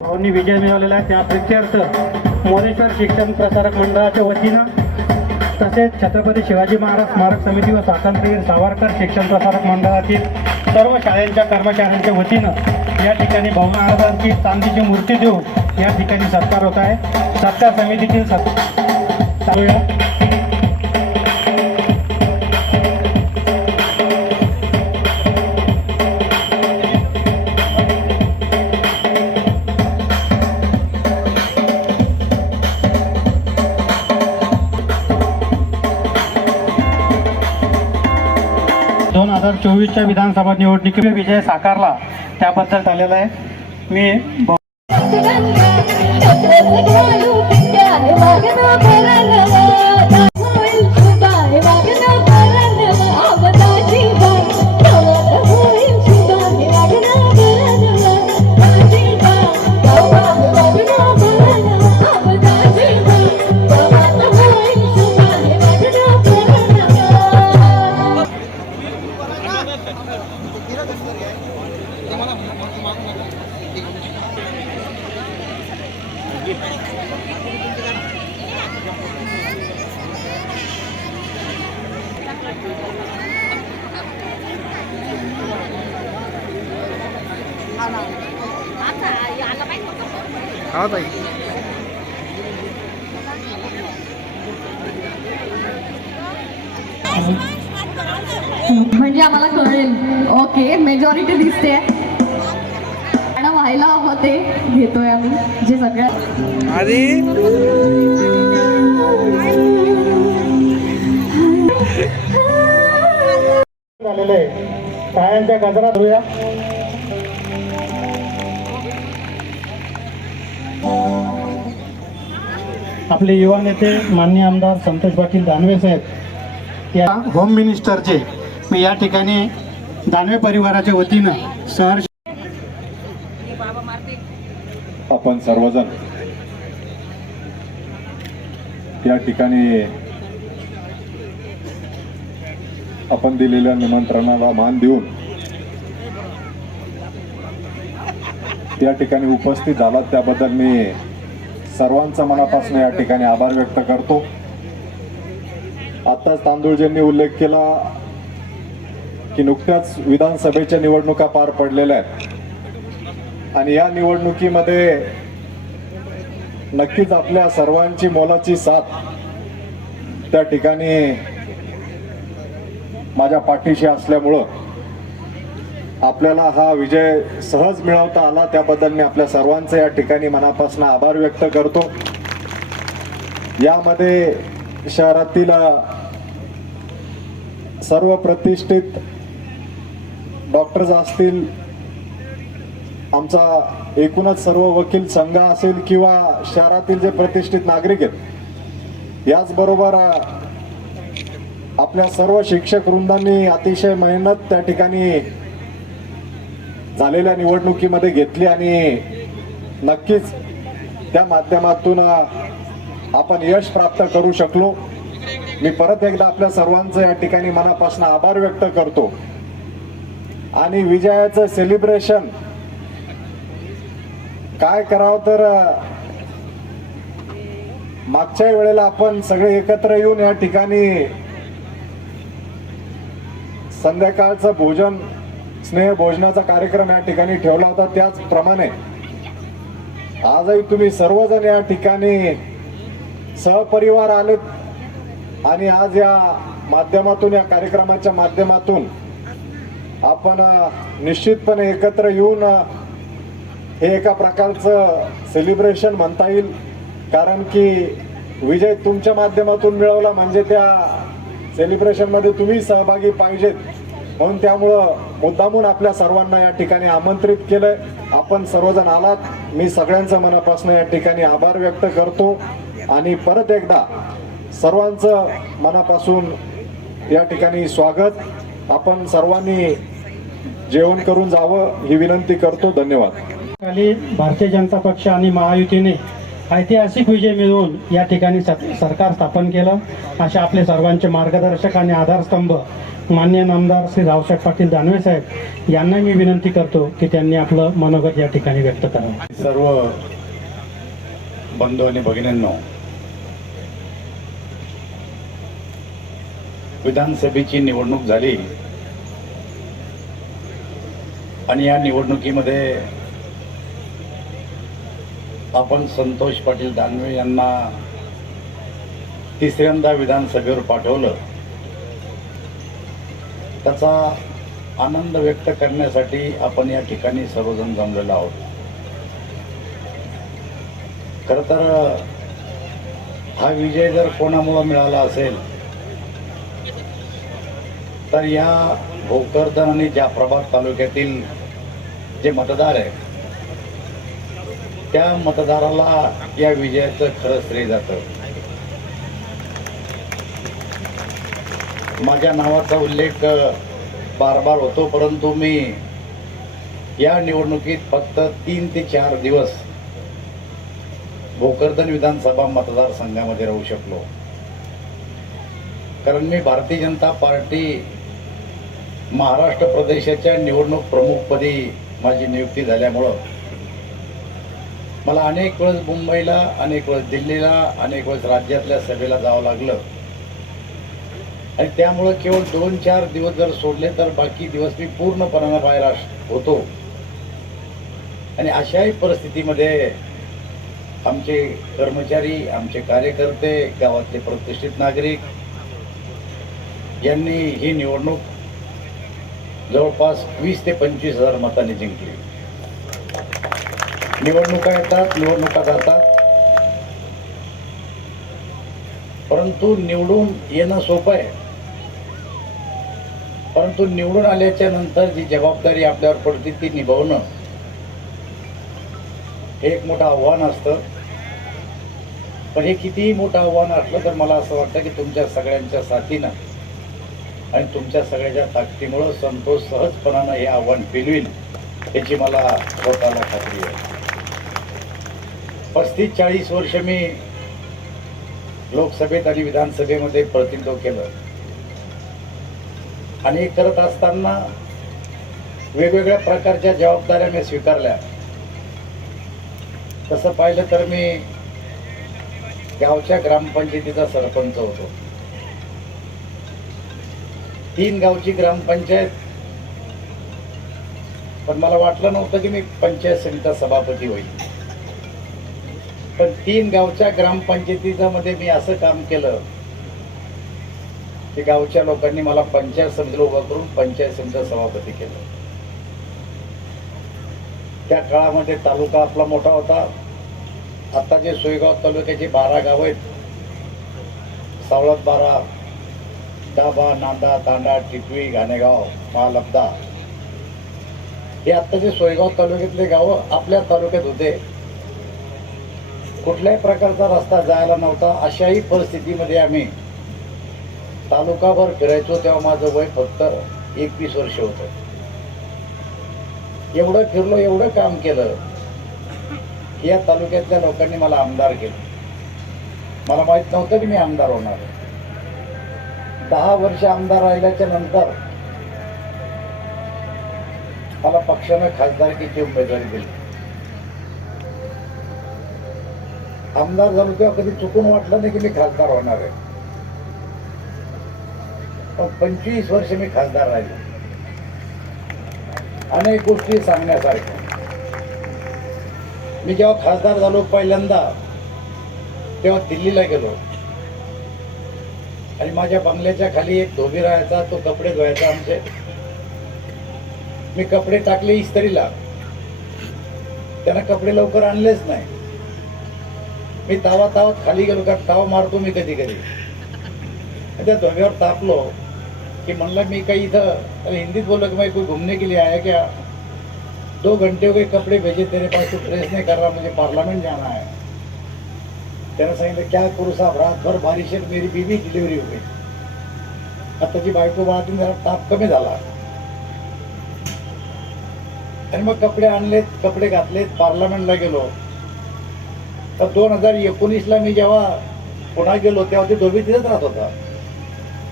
भाऊंनी विजय मिळवलेला आहे. त्या प्रित्यर्थ मोरेश्वर शिक्षण प्रसारक मंडळाच्या वतीनं तसेच छत्रपती शिवाजी महाराज स्मारक समिती व स्वातंत्र्यवीर सावरकर शिक्षण प्रसारक मंडळातील सर्व शाळांच्या कर्मचाऱ्यांच्या वतीनं या ठिकाणी भाऊ महाराजांची चांदीची मूर्ती देऊन या ठिकाणी सत्कार होत आहे. सत्कार समितीतील सत् चोवीसच्या विधानसभा निवडणुकीत विजय साकारला. त्याबद्दल झालेला आहे. मी हा ताई. म्हणजे आम्हाला कळेल. ओके मेजॉरिटी दिसते. आणि व्हायला हवं ते घेतोय आम्ही जे सगळ्यात आधी झालेलं आहे. पायांच्या गजरा धरूया. आपले युवा नेते माननीय आमदार संतोष पाटील दानवे साहेब या होम मिनिस्टरचे मी या ठिकाणी दानवे परिवाराच्या वतीनं सहर्ष आपण सर्वजण या ठिकाणी आपण दिलेल्या निमंत्रणाला मान देऊन त्या ठिकाणी उपस्थित झालात. त्याबद्दल मी सर्वांचा मनापासून या ठिकाणी आभार व्यक्त करतो. आत्ताच तांदूळजींनी उल्लेख केला की नुकत्याच विधानसभेच्या निवडणुका पार पडलेल्या आहेत. आणि या निवडणुकीमध्ये नक्कीच आपल्या सर्वांची मोलाची साथ त्या ठिकाणी माझ्या पाठीशी असल्यामुळं आपल्याला हा विजय सहज मिळवता आला त्याबद्दल मी आपल्या सर्वांचं या ठिकाणी मनापासून आभार व्यक्त करतो. यामध्ये शहरातील सर्व प्रतिष्ठित डॉक्टर्स असतील आमचा एकूणच सर्व वकील संघ असेल किंवा शहरातील जे प्रतिष्ठित नागरिक आहेत याचबरोबर आपल्या सर्व शिक्षक वृंदांनी अतिशय मेहनत त्या ठिकाणी झालेल्या निवडणुकीमध्ये घेतली आणि नक्कीच त्या माध्यमातून आपण यश प्राप्त करू शकलो. मी परत एकदा आपल्या सर्वांचं या ठिकाणी मनापासून आभार व्यक्त करतो. आणि विजयाचं सेलिब्रेशन काय करावं तर मागच्या वेळेला आपण सगळे एकत्र येऊन या ठिकाणी संध्याकाळचं भोजन स्नेह भोजनाचा कार्यक्रम या ठिकाणी ठेवला होता. त्याचप्रमाणे आजही तुम्ही सर्वजण या ठिकाणी सहपरिवार आलेत आणि आज या माध्यमातून या कार्यक्रमाच्या माध्यमातून आपण निश्चितपणे एकत्र येऊन हे एका प्रकारचं सेलिब्रेशन म्हणता येईल. कारण की विजय तुमच्या माध्यमातून मिळवला म्हणजे त्या सेलिब्रेशनमध्ये तुम्ही सहभागी पाहिजेत. म्हणून त्यामुळं मुद्दामून आपल्या सर्वांना या ठिकाणी आमंत्रित केलंय. आपण सर्वजण आलात. मी सगळ्यांचं मनापासून या ठिकाणी आभार व्यक्त करतो. आणि परत एकदा सर्वांचं मनापासून या ठिकाणी स्वागत. आपण सर्वांनी जेवण करून जावं ही विनंती करतो. धन्यवाद. खाली भारतीय जनता पक्ष आणि महायुतीने ऐतिहासिक विजय मिळवून या ठिकाणी सरकार स्थापन केलं. असे आपले सर्वांचे मार्गदर्शक आणि आधारस्तंभ मान्य नामदार श्री रावसाहेब पाटील दानवे साहेब यांना मी विनंती करतो की त्यांनी आपलं मनोगत या ठिकाणी व्यक्त करावं. सर्व बंधू आणि भगिनींनो विधानसभेची निवडणूक झाली आणि या निवडणुकीमध्ये आपण संतोष पाटील दानवे यांना तिसऱ्यांदा विधानसभेवर पाठवलं. त्याचा आनंद व्यक्त करण्यासाठी आपण या ठिकाणी सर्वजण जमलेलो आहोत. खर तर हा विजय जर कोणामुळं मिळाला असेल तर या भोकरदन आणि जाफराबाद तालुक्यातील जे मतदार आहेत त्या मतदाराला या विजयाचं खरं श्रेय जातं. माझ्या नावाचा उल्लेख बार बार होतो परंतु मी या निवडणुकीत फक्त तीन ते चार दिवस भोकरदन विधानसभा मतदारसंघामध्ये राहू शकलो. कारण मी भारतीय जनता पार्टी महाराष्ट्र प्रदेशाच्या निवडणूक प्रमुखपदी माझी नियुक्ती झाल्यामुळं मला अनेक वेळेस मुंबईला अनेक वेळेस दिल्लीला अनेक वेळेस राज्यातल्या सभेला जावं लागलं. आणि त्यामुळं केवळ दोन चार दिवस जर सोडले तर बाकी दिवस मी पूर्णपणानं बाहेर होतो. आणि अशाही परिस्थितीमध्ये आमचे कर्मचारी आमचे कार्यकर्ते गावातले प्रतिष्ठित नागरिक यांनी ही निवडणूक जवळपास वीस ते पंचवीस हजार मतांनी जिंकली. निवडणुका येतात निवडणुका जातात. परंतु निवडून येणं सोपं आहे. परंतु निवडून आल्याच्यानंतर जी जबाबदारी आपल्यावर पडते ती निभावणं हे एक मोठं आव्हान असतं. पण हे कितीही मोठं आव्हान असलं तर मला असं वाटतं की तुमच्या सगळ्यांच्या साथीनं आणि तुमच्या सगळ्याच्या ताकदीमुळं संतोष सहजपणानं हे आव्हान पेलवीन याची मला स्वतःला खात्री आहे. पस्तीस चाळीस वर्ष मी लोकसभेत आणि विधानसभेमध्ये प्रतिनिधित्व केलं. आणि करत असताना वेगवेगळ्या प्रकारच्या जबाबदाऱ्या मी स्वीकारल्या. तसं पाहिलं तर मी गावच्या ग्रामपंचायतीचा सरपंच होतो. तीन गावची ग्रामपंचायत. पण मला वाटलं नव्हतं की मी पंचायत समितीचा सभापती होईल. पण तीन गावच्या ग्रामपंचायतीच्या मध्ये मी असं काम केलं. की गावच्या लोकांनी मला पंचायत समितीला उभा करून पंचायत समितीचा सभापती केलं. त्या काळामध्ये तालुका आपला मोठा होता. आता जे सोयगाव तालुक्याची बारा गाव आहेत. सावळत बारा डाबा नांदा तांडा टिटवी घाणेगाव महालब्दा हे आत्ताचे सोयगाव तालुक्यातले गावं आपल्या तालुक्यात होते. कुठल्याही प्रकारचा रस्ता जायला नव्हता अशाही परिस्थितीमध्ये आम्ही तालुकाभर फिरायचो तेव्हा माझं वय फक्त एकवीस वर्ष होतं. एवढं फिरलो एवढं काम केलं की या तालुक्यातल्या लोकांनी मला आमदार केलं. मला माहीत नव्हतं की मी आमदार होणार दहा वर्ष आमदार राहिल्याच्या नंतर मला पक्षानं खासदारकीची उमेदवारी दिली. आमदार झालो तेव्हा कधी चुकून वाटलं नाही की मी खासदार होणार आहे. पण पंचवीस वर्ष मी खासदार राहिले. अनेक गोष्टी सांगण्यासारख्या. मी जेव्हा खासदार झालो पहिल्यांदा तेव्हा दिल्लीला गेलो. आणि माझ्या बंगल्याच्या खाली एक धोबी राहायचा तो कपडे धुवायचा आमचे. मी कपडे टाकले इस्त्रीला. त्यानं कपडे लवकर आणलेच नाही. मी तावा तावात खाली गेलो का ताव मारतो मी कधी कधी. त्या धोब्यावर तापलो की म्हणलं मी काही इथं हिंदीत बोललो की मैं कोई घूमने के लिए आया क्या? दो घंटे हो गए कपड़े भेजे तेरे पास तू प्रेस नाही कर रहा मुझे पार्लियामेंट जाना है। त्यानं सांगितलं क्या करू साहेब रातभर बारिशेत मेरी बीबी डिलिव्हरी होते आताची बायको बाळातून जरा ताप कमी झाला आणि मग कपडे आणलेत कपडे घातलेत पार्लमेंटला गेलो तर दोन हजार एकोणीसला मी जेव्हा पुन्हा गेलो तेव्हा ते धोबी तिथेच राहत होता.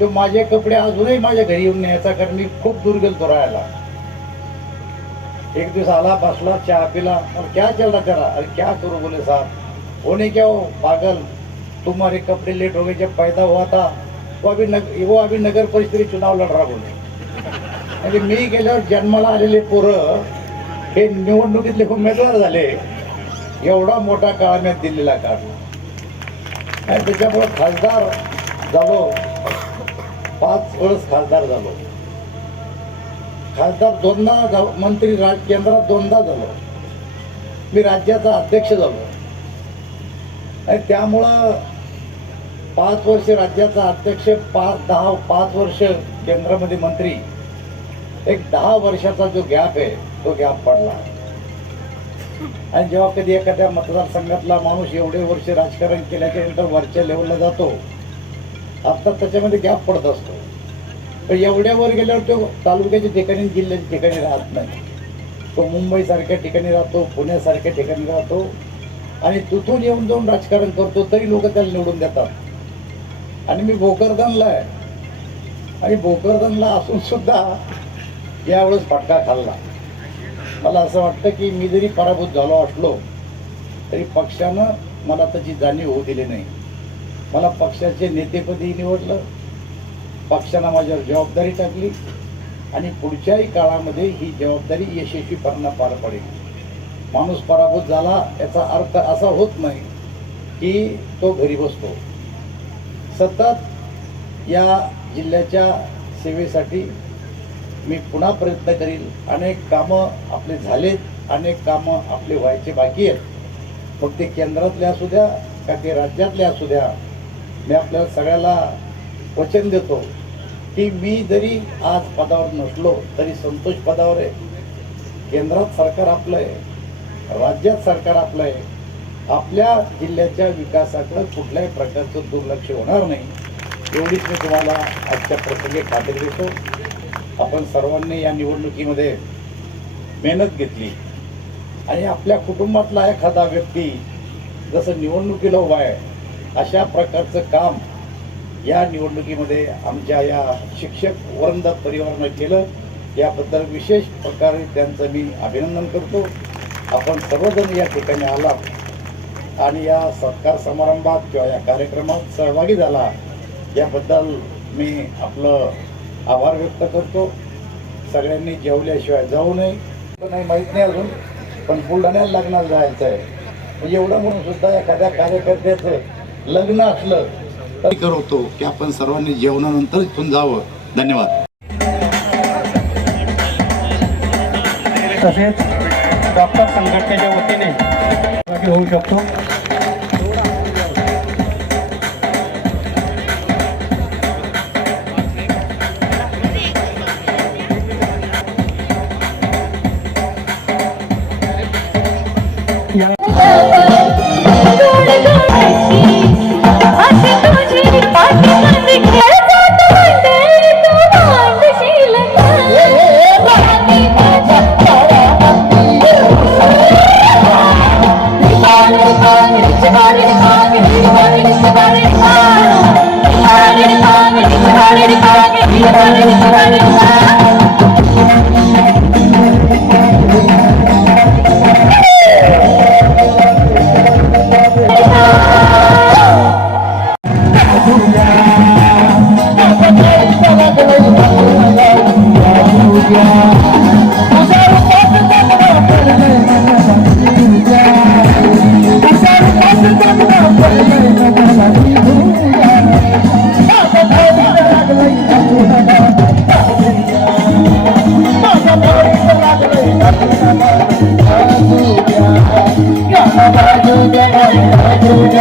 तो माझे कपडे अजूनही माझ्या घरी येऊन न्यायचा कारण मी खूप दूर गेलो राहायला. एक दिवस आला बसला चहा पिला. और क्या चल रहा अरे क्या करूं बोले साहब? होने क्या हो पागल? तुम्हारे कपड़े लेट हो गए जब पैदा हुआ था वो अभी नग, वो अभी नगर परिस्थिती चुनाव लढ रहा बोले. म्हणजे मी गेल्यावर जन्माला आलेले पोरं हे निवडणुकीतले उमेदवार झाले. एवढा मोठा काळ मी दिल्लीला काढला. आणि त्याच्यामुळे खासदार झालो. पाच वेळेस खासदार झालो. खासदार दोनदा मंत्री राज केंद्रात दोनदा झालो. मी राज्याचा अध्यक्ष झालो. आणि त्यामुळं पाच वर्ष राज्याचा अध्यक्ष पाच दहा पाच वर्ष केंद्रामध्ये मंत्री. एक दहा वर्षाचा जो गॅप आहे तो गॅप पडला. आणि जेव्हा कधी एखाद्या मतदारसंघातला माणूस एवढे वर्ष राजकारण केल्याच्यानंतर वरच्या लेवलला जातो आता त्याच्यामध्ये गॅप पडत असतो. तर एवढ्या वर गेल्यावर तो तालुक्याच्या ठिकाणी जिल्ह्याच्या ठिकाणी राहत नाही. तो मुंबईसारख्या ठिकाणी राहतो पुण्यासारख्या ठिकाणी राहतो. आणि तिथून येऊन जाऊन राजकारण करतो तरी लोक त्याला निवडून देतात. आणि मी भोकरदनला आहे. आणि भोकरदनला असून सुद्धा यावेळेस फटका खाल्ला. मला असं वाटतं की मी जरी पराभूत झालो असलो तरी पक्षानं मला त्याची जाणीव होऊ दिली नाही. मला पक्षाचे नेतेपदी निवडलं पक्षानं माझ्यावर जबाबदारी टाकली आणि पुढच्याही काळामध्ये ही जबाबदारी यशस्वीपणानं पार पडेल. माणूस पराभूत झाला याचा अर्थ असा होत नाही की तो घरी बसतो. सतत या जिल्ह्याच्या सेवेसाठी मी पुन्हा प्रयत्न करील अनेक कामं आपले झालेत अनेक कामं आपले व्हायचे बाकी आहेत. मग ते केंद्रातले असू द्या का ते राज्यातले असू द्या मी आपल्या सगळ्याला वचन देतो की मी जरी आज पदावर नसलो तरी संतोष पदावर आहे. केंद्रात सरकार आपलं आहे राज्यात सरकार आपलं आहे. आपल्या जिल्ह्याच्या विकासाकडं कुठल्याही प्रकारचं दुर्लक्ष होणार नाही. एवढीच मी तुम्हाला आजच्या प्रसंगी खात्री देतो. आपण सर्वांनी या निवडणुकीमध्ये मेहनत घेतली. आणि आपल्या कुटुंबातला एखादा व्यक्ती जसं निवडणुकीला उभा आहे अशा प्रकारचं काम या निवडणुकीमध्ये आमच्या या शिक्षक वरंद परिवारानं केलं. याबद्दल विशेष प्रकारे त्यांचं मी अभिनंदन करतो. आपण सर्वजण या ठिकाणी आला आणि या सत्कार समारंभात किंवा या कार्यक्रमात सहभागी झाला. याबद्दल मी आपलं आभार व्यक्त करतो. सगळ्यांनी जेवल्याशिवाय जाऊ नये. तर नाही माहीत नाही अजून पण बुलढाण्याला लग्नाला जायचं आहे. एवढं म्हणून सुद्धा एखाद्या कार्यकर्त्याचं लग्न असलं तर करवतो की आपण सर्वांनी जेवणानंतर इथून जावं. धन्यवाद. तसेच डॉक्टर संघटनेच्या वतीने होऊ शकतो. या Yeah.